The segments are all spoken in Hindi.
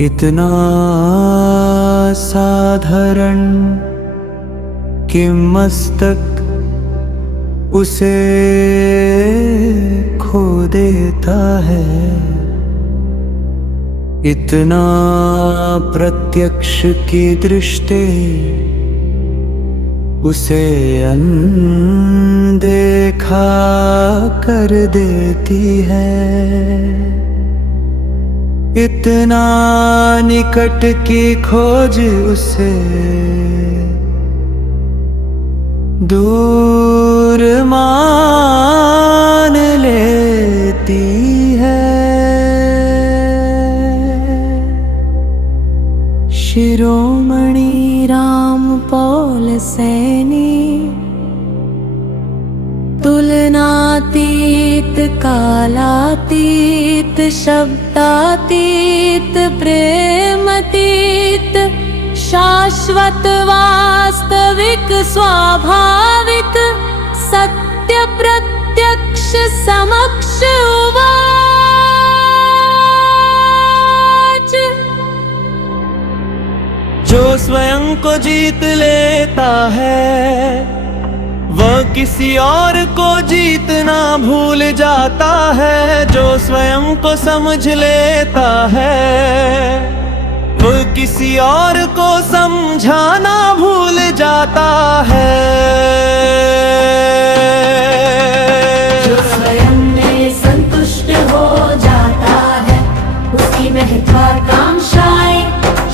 इतना साधारण कि मस्तक उसे खो देता है, इतना प्रत्यक्ष की दृष्टि उसे अनदेखा कर देती है। इतना निकट की खोज उसे दूर मान लेती है। शिरोमणि रामपाल सैनी, तुलनातीत कालातीत शब्दातीत प्रेमतीत, शाश्वत वास्तविक स्वाभाविक सत्य प्रत्यक्ष समक्ष उवाच। जो स्वयं को जीत लेता है वह किसी और को जीतना भूल जाता है। जो स्वयं को समझ लेता है वह किसी और को समझाना भूल जाता है। जो स्वयं में संतुष्ट हो जाता है उसकी महत्वाकांक्षाएं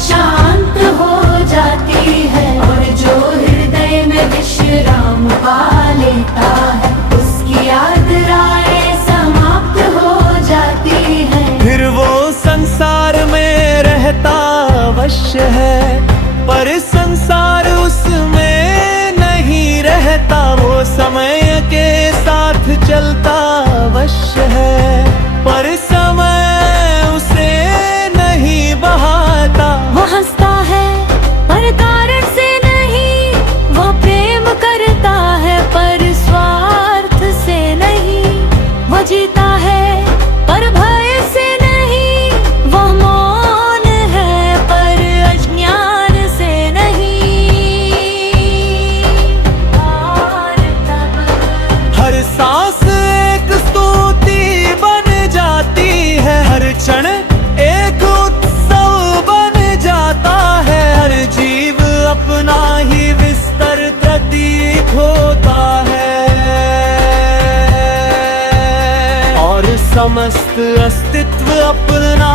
शांत हो जाती है, और जो हृदय में विश्राम पा लेता है उसकी यात्राएं समाप्त हो जाती है। फिर वो संसार में रहता अवश्य है पर संसार उसमें नहीं रहता। वो समय के साथ चलता अवश्य है पर समय उसे नहीं बहाता। वो हंसता है पर कारण से नहीं, वो प्रेम करता है पर स्वार्थ से नहीं, वो जीता है पर भय से नहीं, वो मौन है पर अज्ञान से नहीं। और तब हर सांस एक स्तुति बन जाती है, हर क्षण एक उत्सव बन जाता है। हर जीव अपना ही विस्तर प्रतीक होता है और समस्त अस्तित्व अपना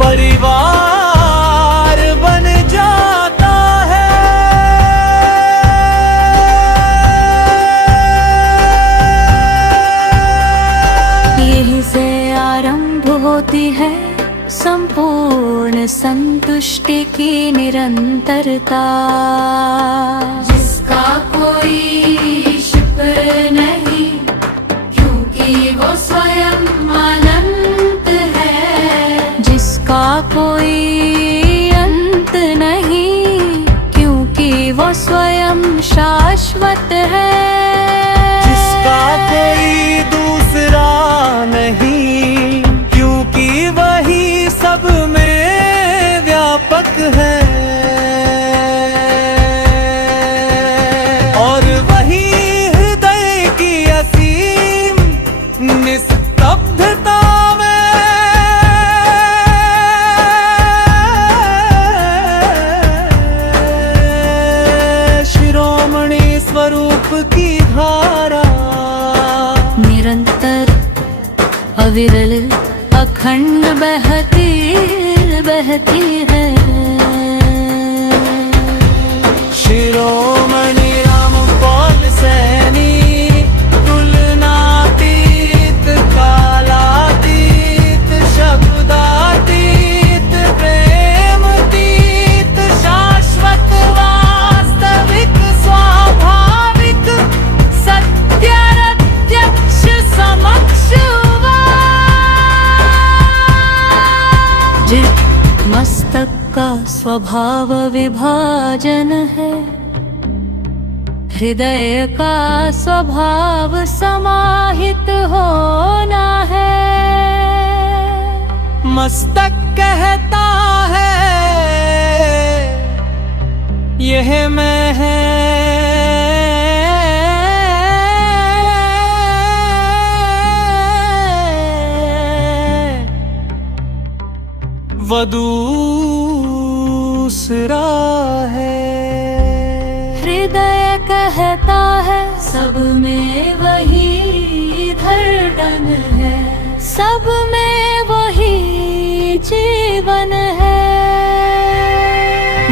परिवार बन जाता है। यहीं से आरंभ होती है संपूर्ण संतुष्टि की निरंतरता, जिसका कोई शुक्र नहीं क्योंकि वो स्वयं अनंत है, जिसका कोई अंत नहीं क्योंकि वो स्वयं शाश्वत है, जिसका कोई दूसरा नहीं क्योंकि वही सब में व्यापक है, और वही हृदय की असीम निस्तब्धता में शिरोमणि स्वरूप की धारा निरंतर अविरल अखंड बहती बहती है। शिरोमणि रामपाल सैनी, तुलनातीत कालातीत शब्दातीत प्रेमतीत, शाश्वत वास्तविक स्वाभाविक सत्य प्रत्यक्ष समक्ष जिस मस्तक का स्वभाव विभाजन है, हृदय का स्वभाव समाहित होना है। मस्तक कहता है यह मैं है, वो दूसरा है। हृदय कहता है सब में वही धड़कन है, सब में वही जीवन है।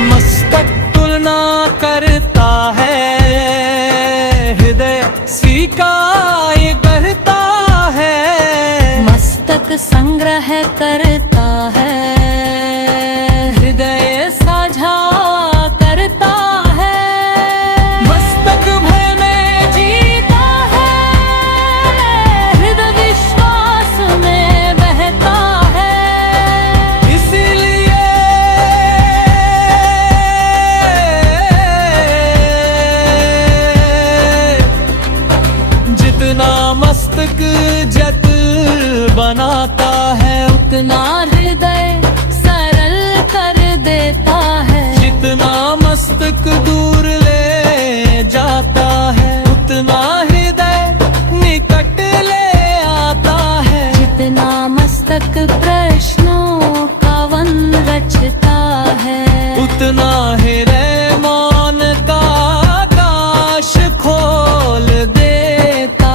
मस्तक तुलना करता है, हृदय स्वीकार करता है। मस्तक संग्रह करता है, हृदय साझा करता है। मस्तक भय में जीता है, हृदय विश्वास में बहता है। इसीलिए जितना मस्तक जत बनाता है, उतना हृदय सरल कर देता है। जितना मस्तक दूर ले जाता है, उतना हृदय निकट ले आता है। जितना मस्तक प्रश्नों का वन रचता है, उतना हृदय मौन का आकाश खोल देता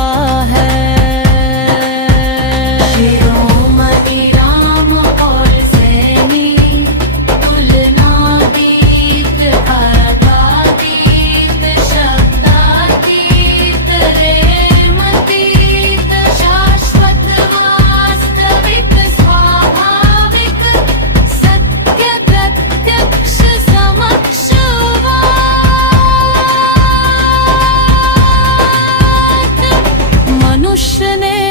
है। शिरोमणि राम और सैनी, तुलनातीत अर्थातीत, शब्दातीत प्रेमातीत, शाश्वत वास्तविक स्वाभाविक, सत्य प्रत्यक्ष समक्ष मनुष्य ने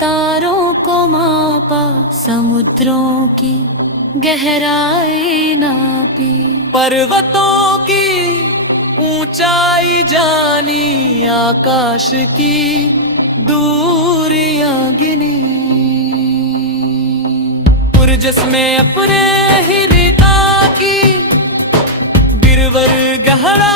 तारों को मापा, समुद्रों की गहराई नापी। पर्वतों की ऊंचाई जानी, आकाश की दूरियां गिनी। पुरजस में अपने ही रिता की गिरवर गहरा